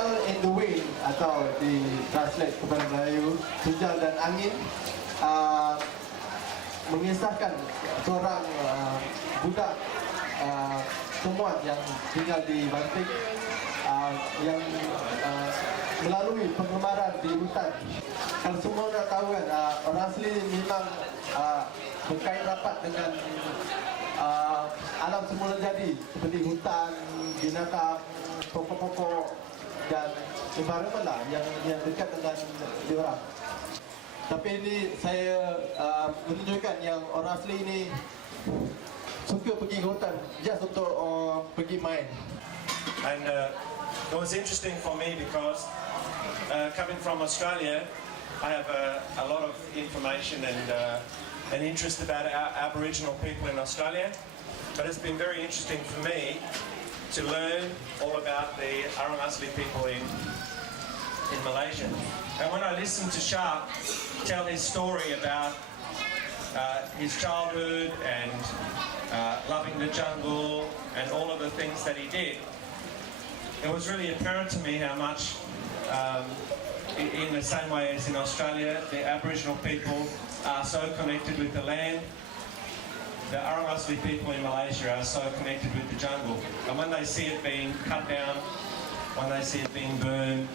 Tujal in the wind atau di translate kepada Melayu Tujal dan angin mengisahkan seorang budak perempuan yang tinggal di Banting yang melalui pengemaran di hutan. Kalau semua dah tahu kan, orang asli memang berkait rapat dengan alam semula jadi seperti hutan, binatang, pokok-pokok dan environment lah yang dekat dengan diorang. Tapi ini saya menunjukkan yang orang asli ini suka pergi ke hutan just untuk pergi main. And it was interesting for me because coming from Australia, I have a lot of information and interest about our Aboriginal people in Australia. But it's been very interesting for me to learn all about the Arang Asli people in Malaysia. And when I listened to Shaq tell his story about his childhood and loving the jungle and all of the things that he did, it was really apparent to me how much, in the same way as in Australia, the Aboriginal people are so connected with the land. The Arang Asli people in Malaysia are so connected with the jungle. And when they see it being cut down, when they see it being burned,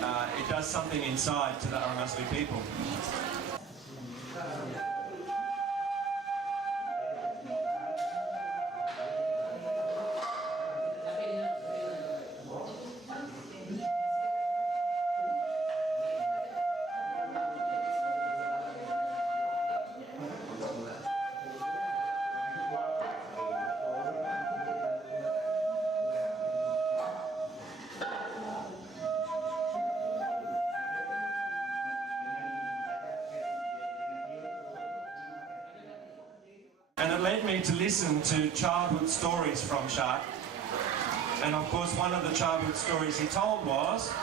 it does something inside to the Arang Asli people. And it led me to listen to childhood stories from Shaq. And of course, one of the childhood stories he told was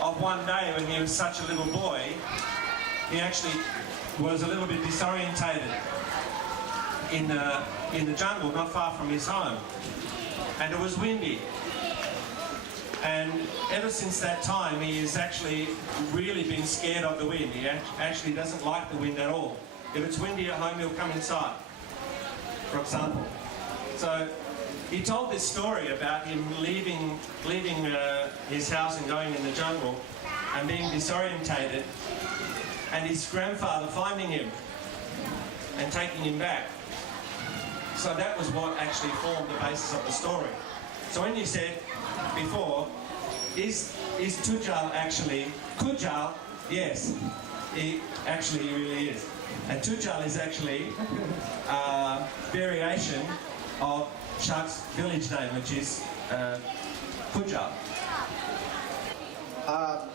of one day when he was such a little boy, he actually was a little bit disorientated in the jungle not far from his home. And it was windy. And ever since that time, he has actually really been scared of the wind. He actually doesn't like the wind at all. If it's windy at home, he'll come inside, for example. So he told this story about him leaving his house and going in the jungle and being disorientated, and his grandfather finding him and taking him back. So that was what actually formed the basis of the story. So when you said before, is Tujal actually Kujal? Yes, he actually really is. And Tujal is actually a variation of Shaq's village name, which is Tujal.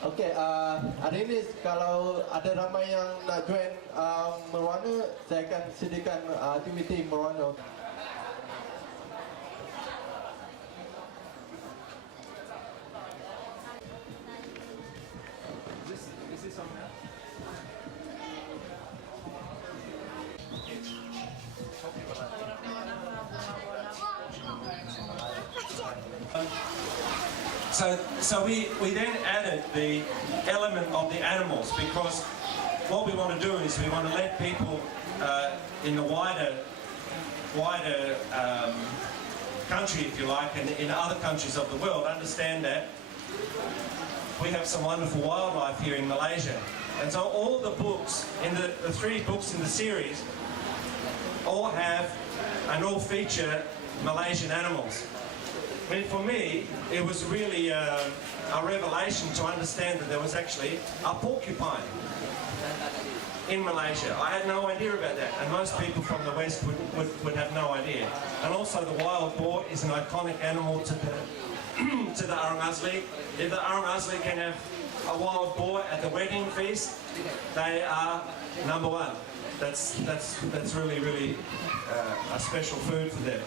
Okey, hari ini kalau ada ramai yang nak join merwana, saya akan sediakan aktiviti merwana. This is something else. So we then added the element of the animals, because what we want to do is we want to let people in the wider country, if you like, and in other countries of the world, understand that we have some wonderful wildlife here in Malaysia. And so all the books, the 3 books in the series, all have and all feature Malaysian animals. I mean, for me, it was really a revelation to understand that there was actually a porcupine in Malaysia. I had no idea about that, and most people from the West would have no idea. And also the wild boar is an iconic animal to the Arang Asli. If the Arang Asli can have a wild boar at the wedding feast, they are number 1. That's really a special food for them.